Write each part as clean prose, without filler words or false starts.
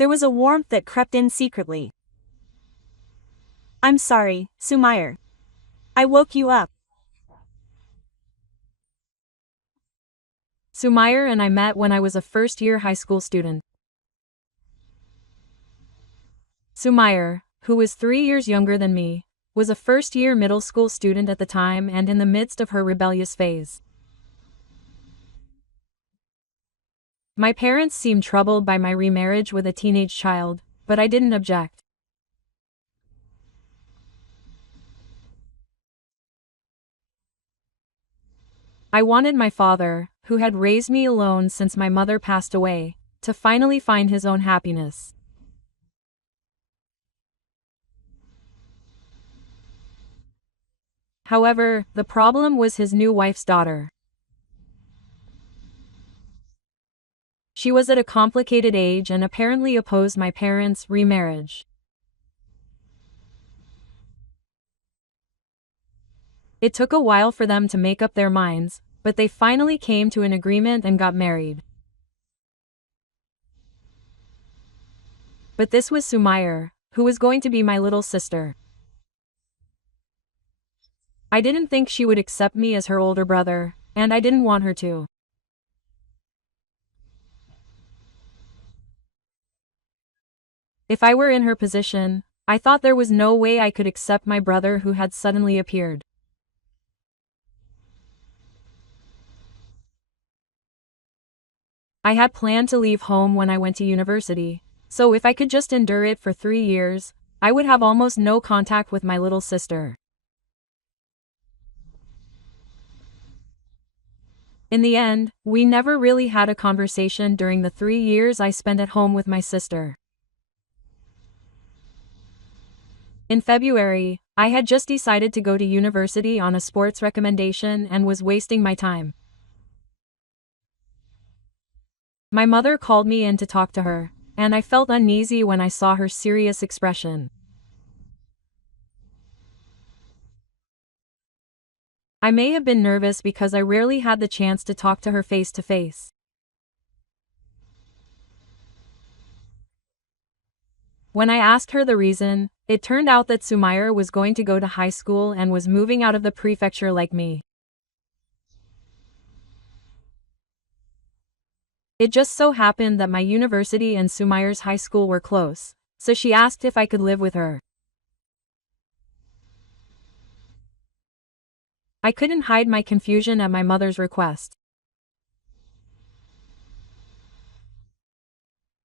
There was a warmth that crept in secretly. I'm sorry, Sumair. I woke you up. Sumair and I met when I was a first-year high school student. Sumair, who was 3 years younger than me, was a first-year middle school student at the time and in the midst of her rebellious phase. My parents seemed troubled by my remarriage with a teenage child, but I didn't object. I wanted my father, who had raised me alone since my mother passed away, to finally find his own happiness. However, the problem was his new wife's daughter. She was at a complicated age and apparently opposed my parents' remarriage. It took a while for them to make up their minds, but they finally came to an agreement and got married. But this was Sumair, who was going to be my little sister. I didn't think she would accept me as her older brother, and I didn't want her to. If I were in her position, I thought there was no way I could accept my brother who had suddenly appeared. I had planned to leave home when I went to university, so if I could just endure it for 3 years, I would have almost no contact with my little sister. In the end, we never really had a conversation during the 3 years I spent at home with my sister. In February, I had just decided to go to university on a sports recommendation and was wasting my time. My mother called me in to talk to her, and I felt uneasy when I saw her serious expression. I may have been nervous because I rarely had the chance to talk to her face to face. When I asked her the reason, it turned out that Sumair was going to go to high school and was moving out of the prefecture like me. It just so happened that my university and Sumair's high school were close, so she asked if I could live with her. I couldn't hide my confusion at my mother's request.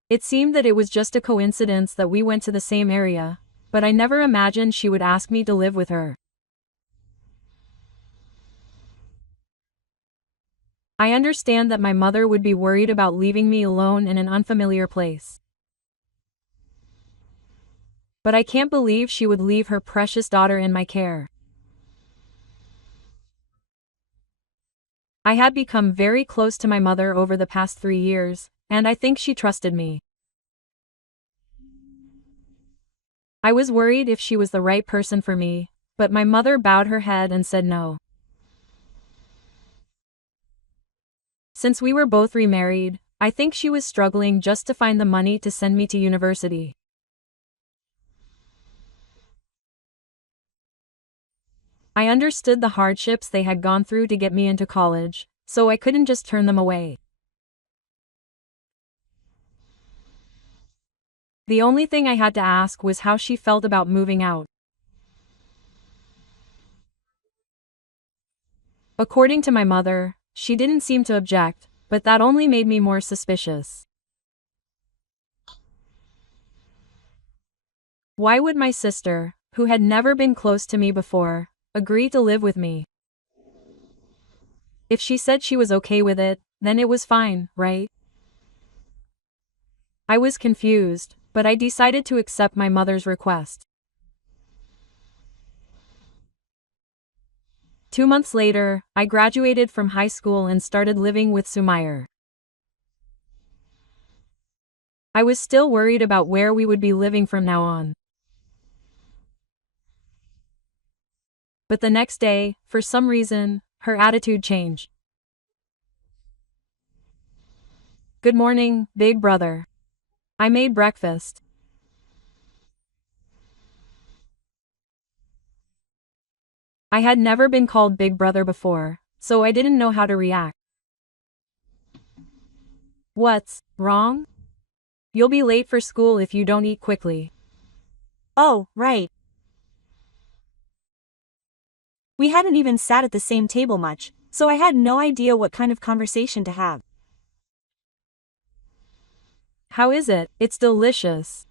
It seemed that it was just a coincidence that we went to the same area, but I never imagined she would ask me to live with her. I understand that my mother would be worried about leaving me alone in an unfamiliar place. But I can't believe she would leave her precious daughter in my care. I had become very close to my mother over the past 3 years, and I think she trusted me. I was worried if she was the right person for me, but my mother bowed her head and said no. Since we were both remarried, I think she was struggling just to find the money to send me to university. I understood the hardships they had gone through to get me into college, so I couldn't just turn them away. The only thing I had to ask was how she felt about moving out. According to my mother, she didn't seem to object, but that only made me more suspicious. Why would my sister, who had never been close to me before, agree to live with me? If she said she was okay with it, then it was fine, right? I was confused, but I decided to accept my mother's request. 2 months later, I graduated from high school and started living with Sumair. I was still worried about where we would be living from now on. But the next day, for some reason, her attitude changed. "Good morning, big brother. I made breakfast. I had never been called Big Brother before, so I didn't know how to react. What's wrong? You'll be late for school if you don't eat quickly. Oh, right. We hadn't even sat at the same table much, so I had no idea what kind of conversation to have. How is it? It's delicious.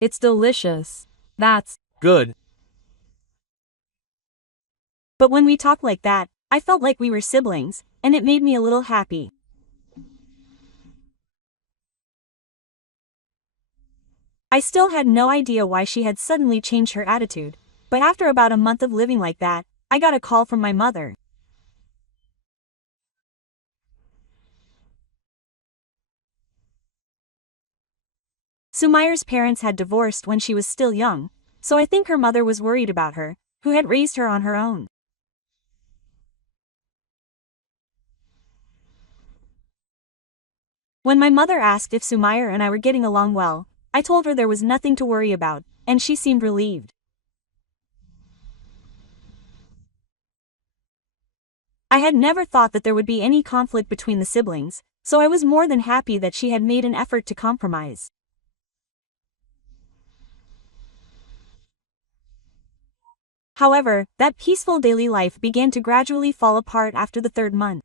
It's delicious. That's Good. But when we talked like that, I felt like we were siblings, and it made me a little happy. I still had no idea why she had suddenly changed her attitude, but after about a month of living like that, I got a call from my mother. Sumayer's parents had divorced when she was still young, so I think her mother was worried about her, who had raised her on her own. When my mother asked if Sumayer and I were getting along well, I told her there was nothing to worry about, and she seemed relieved. I had never thought that there would be any conflict between the siblings, so I was more than happy that she had made an effort to compromise. However, that peaceful daily life began to gradually fall apart after the third month.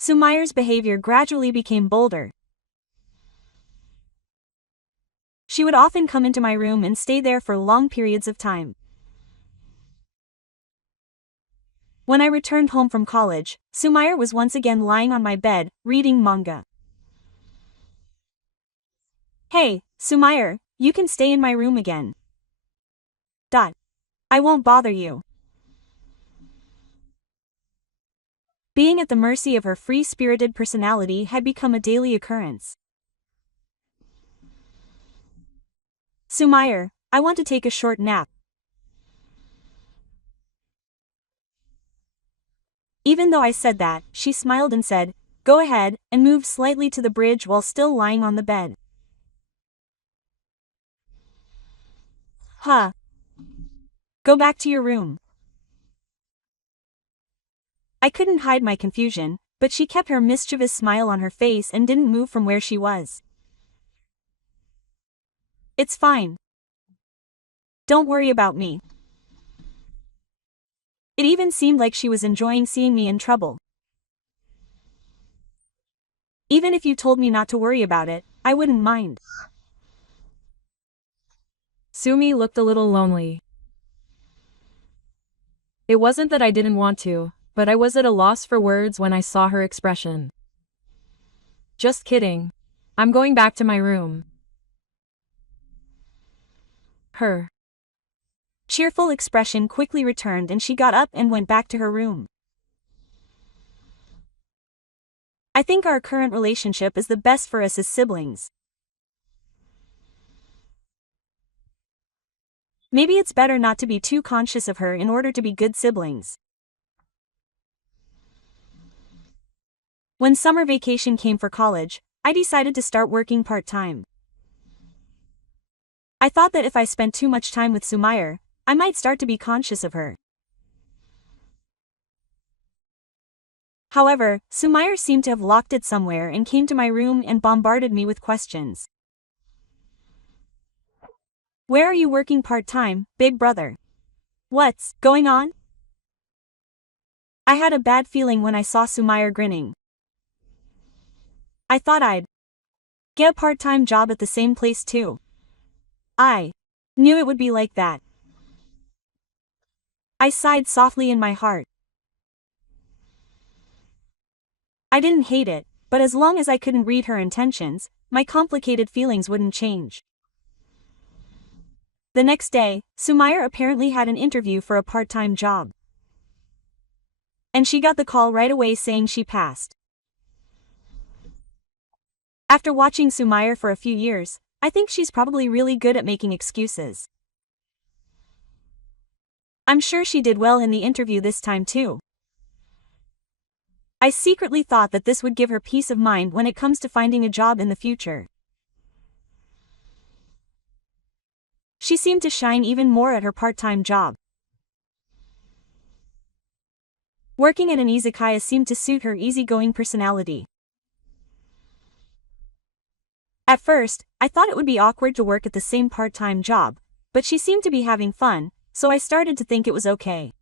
Sumayer's behavior gradually became bolder. She would often come into my room and stay there for long periods of time. When I returned home from college, Sumayer was once again lying on my bed, reading manga. Hey, Sumayer, you can stay in my room again. I won't bother you. Being at the mercy of her free-spirited personality had become a daily occurrence. Sumayer, I want to take a short nap. Even though I said that, she smiled and said, "Go ahead," and moved slightly to the bridge while still lying on the bed. Huh. Go back to your room. I couldn't hide my confusion, but she kept her mischievous smile on her face and didn't move from where she was. It's fine. Don't worry about me. It even seemed like she was enjoying seeing me in trouble. Even if you told me not to worry about it, I wouldn't mind. Sumi looked a little lonely. It wasn't that I didn't want to, but I was at a loss for words when I saw her expression. Just kidding. I'm going back to my room. Her cheerful expression quickly returned and she got up and went back to her room. I think our current relationship is the best for us as siblings. Maybe it's better not to be too conscious of her in order to be good siblings. When summer vacation came for college, I decided to start working part-time. I thought that if I spent too much time with Sumayer, I might start to be conscious of her. However, Sumayer seemed to have locked it somewhere and came to my room and bombarded me with questions. Where are you working part-time, big brother? What's going on? I had a bad feeling when I saw Sumayer grinning. I thought I'd get a part-time job at the same place too. I knew it would be like that. I sighed softly in my heart. I didn't hate it, but as long as I couldn't read her intentions, my complicated feelings wouldn't change. The next day, Sumayer apparently had an interview for a part-time job. And she got the call right away saying she passed. After watching Sumayer for a few years, I think she's probably really good at making excuses. I'm sure she did well in the interview this time too. I secretly thought that this would give her peace of mind when it comes to finding a job in the future. She seemed to shine even more at her part-time job. Working at an izakaya seemed to suit her easygoing personality. At first, I thought it would be awkward to work at the same part-time job, but she seemed to be having fun, so I started to think it was okay.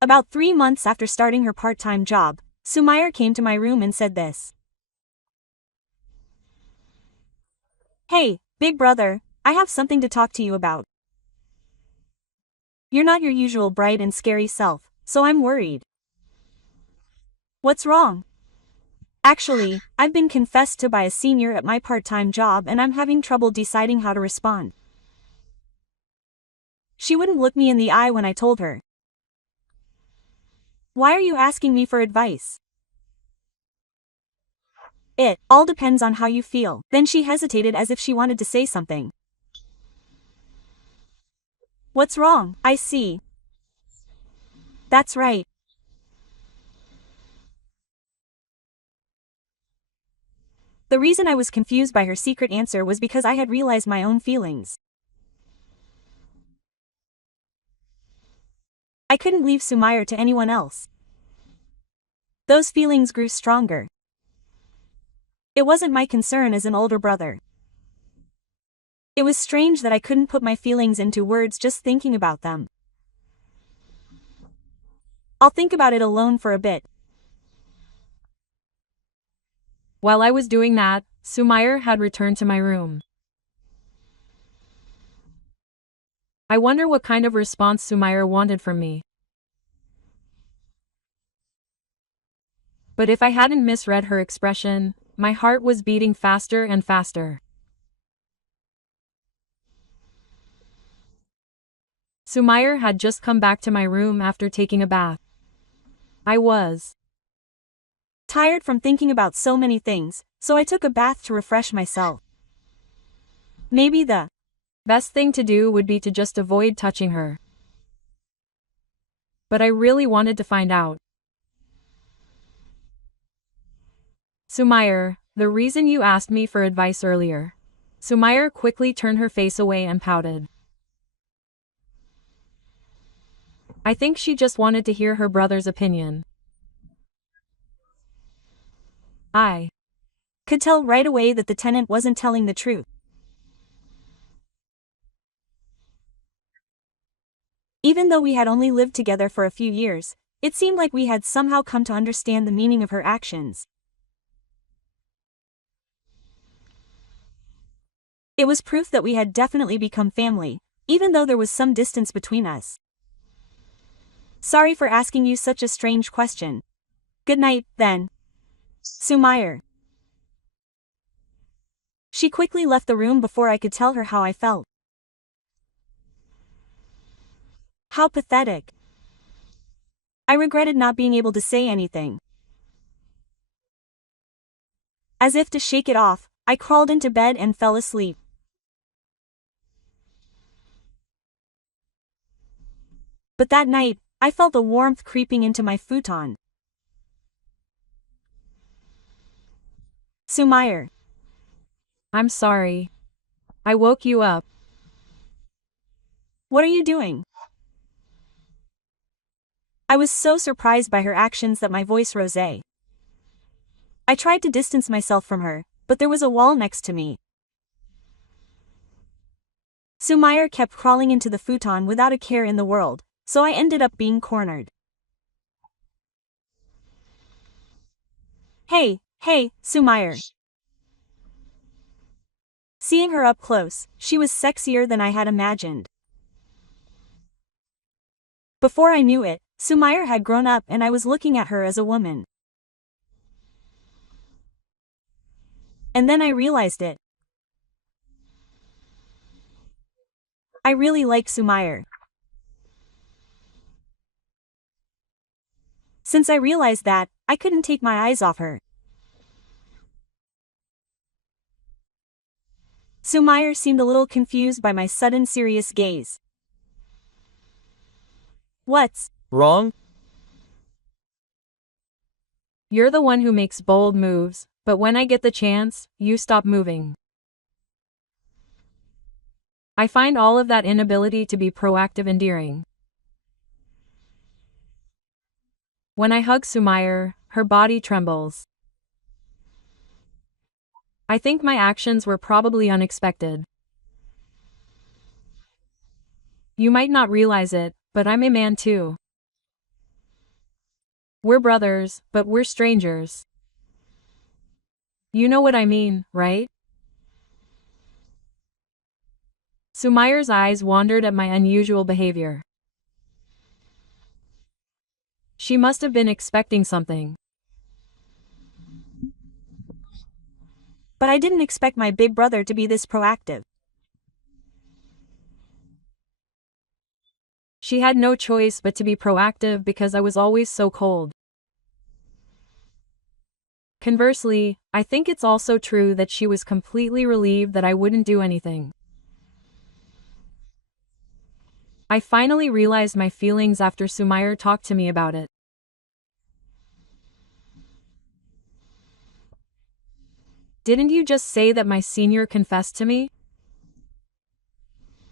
About 3 months after starting her part-time job, Sumire came to my room and said this. "Hey, big brother, I have something to talk to you about. You're not your usual bright and scary self, so I'm worried." "What's wrong?" "Actually, I've been confessed to by a senior at my part-time job and I'm having trouble deciding how to respond." She wouldn't look me in the eye when I told her. "Why are you asking me for advice?" "It all depends on how you feel." Then she hesitated as if she wanted to say something. "What's wrong?" "I see. That's right. The reason I was confused by her secret answer was because I had realized my own feelings. I couldn't leave Sumire to anyone else. Those feelings grew stronger. It wasn't my concern as an older brother. It was strange that I couldn't put my feelings into words just thinking about them. "I'll think about it alone for a bit." While I was doing that, Sumire had returned to my room. I wonder what kind of response Sumire wanted from me. But if I hadn't misread her expression, my heart was beating faster and faster. Sumire had just come back to my room after taking a bath. I was tired from thinking about so many things, so I took a bath to refresh myself. Maybe the best thing to do would be to just avoid touching her. But I really wanted to find out. "Sumire, the reason you asked me for advice earlier." Sumire quickly turned her face away and pouted. I think she just wanted to hear her brother's opinion. I could tell right away that the tenant wasn't telling the truth. Even though we had only lived together for a few years, it seemed like we had somehow come to understand the meaning of her actions. It was proof that we had definitely become family, even though there was some distance between us. "Sorry for asking you such a strange question. Good night, then. Sumire." She quickly left the room before I could tell her how I felt. How pathetic. I regretted not being able to say anything. As if to shake it off, I crawled into bed and fell asleep. But that night, I felt a warmth creeping into my futon. "Sumire." I'm sorry. I woke you up. "What are you doing?" I was so surprised by her actions that my voice rose. I tried to distance myself from her, but there was a wall next to me. Sumire kept crawling into the futon without a care in the world, so I ended up being cornered. Hey, Sumire." Seeing her up close, she was sexier than I had imagined. Before I knew it, Sumire had grown up and I was looking at her as a woman. And then I realized it. I really like Sumire. Since I realized that, I couldn't take my eyes off her. Sumire seemed a little confused by my sudden serious gaze. What's wrong? You're the one who makes bold moves, but when I get the chance, you stop moving. I find all of that inability to be proactive endearing. When I hug Sumair, her body trembles. I think my actions were probably unexpected. You might not realize it, but I'm a man too. We're brothers, but we're strangers. You know what I mean, right? Sumair's eyes wandered at my unusual behavior. She must have been expecting something. But I didn't expect my big brother to be this proactive. She had no choice but to be proactive because I was always so cold. Conversely, I think it's also true that she was completely relieved that I wouldn't do anything. I finally realized my feelings after Sumair talked to me about it. Didn't you just say that my senior confessed to me?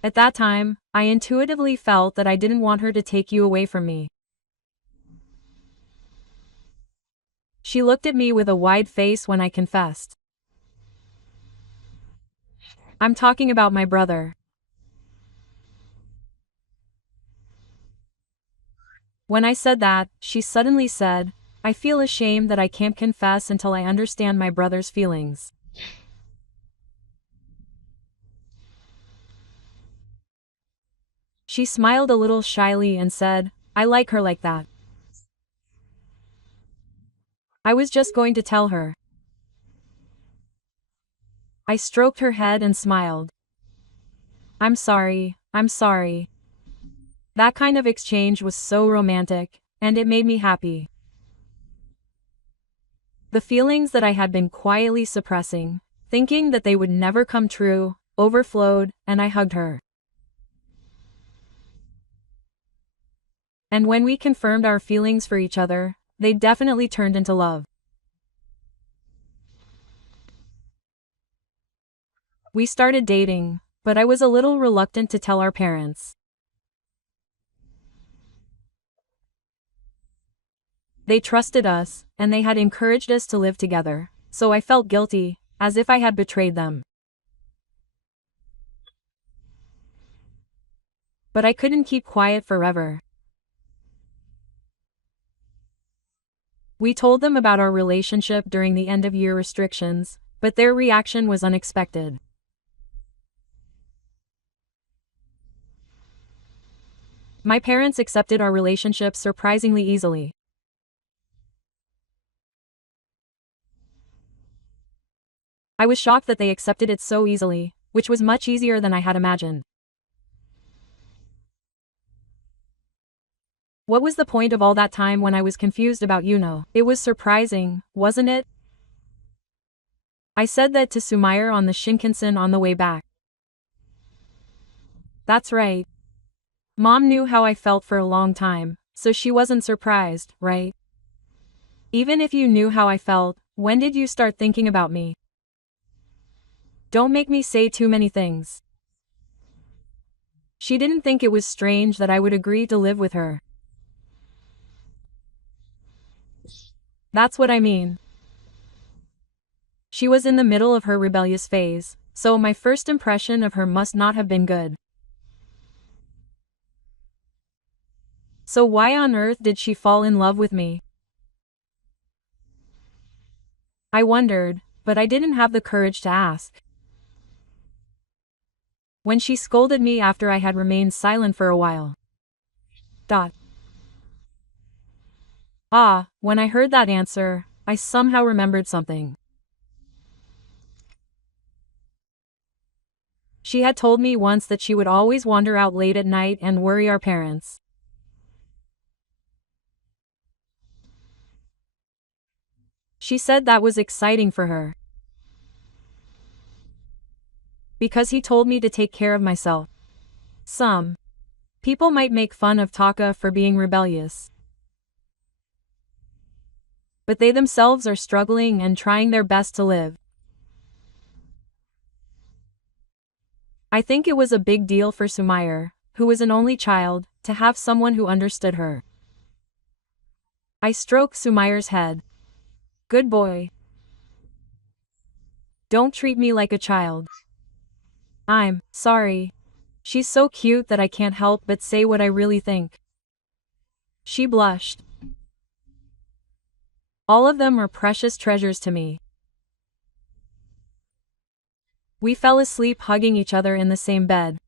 At that time, I intuitively felt that I didn't want her to take you away from me. She looked at me with a wide face when I confessed. I'm talking about my brother. When I said that, she suddenly said, I feel ashamed that I can't confess until I understand my brother's feelings. She smiled a little shyly and said, I like her like that. I was just going to tell her. I stroked her head and smiled. I'm sorry. That kind of exchange was so romantic, and it made me happy. The feelings that I had been quietly suppressing, thinking that they would never come true, overflowed, and I hugged her. And when we confirmed our feelings for each other, they definitely turned into love. We started dating, but I was a little reluctant to tell our parents. They trusted us, and they had encouraged us to live together, so I felt guilty, as if I had betrayed them. But I couldn't keep quiet forever. We told them about our relationship during the end-of-year restrictions, but their reaction was unexpected. My parents accepted our relationship surprisingly easily. I was shocked that they accepted it so easily, which was much easier than I had imagined. What was the point of all that time when I was confused about Yuno? It was surprising, wasn't it? I said that to Sumair on the Shinkansen on the way back. That's right. Mom knew how I felt for a long time, so she wasn't surprised, right? Even if you knew how I felt, when did you start thinking about me? Don't make me say too many things. She didn't think it was strange that I would agree to live with her. That's what I mean. She was in the middle of her rebellious phase, so my first impression of her must not have been good. So why on earth did she fall in love with me? I wondered, but I didn't have the courage to ask. When she scolded me after I had remained silent for a while. When I heard that answer, I somehow remembered something. She had told me once that she would always wander out late at night and worry our parents. She said that was exciting for her. Because he told me to take care of myself. People might make fun of Taka for being rebellious, but they themselves are struggling and trying their best to live. I think it was a big deal for Sumire, who was an only child, to have someone who understood her. I stroke Sumire's head. Good boy. Don't treat me like a child. I'm sorry. She's so cute that I can't help but say what I really think. She blushed. All of them are precious treasures to me. We fell asleep hugging each other in the same bed.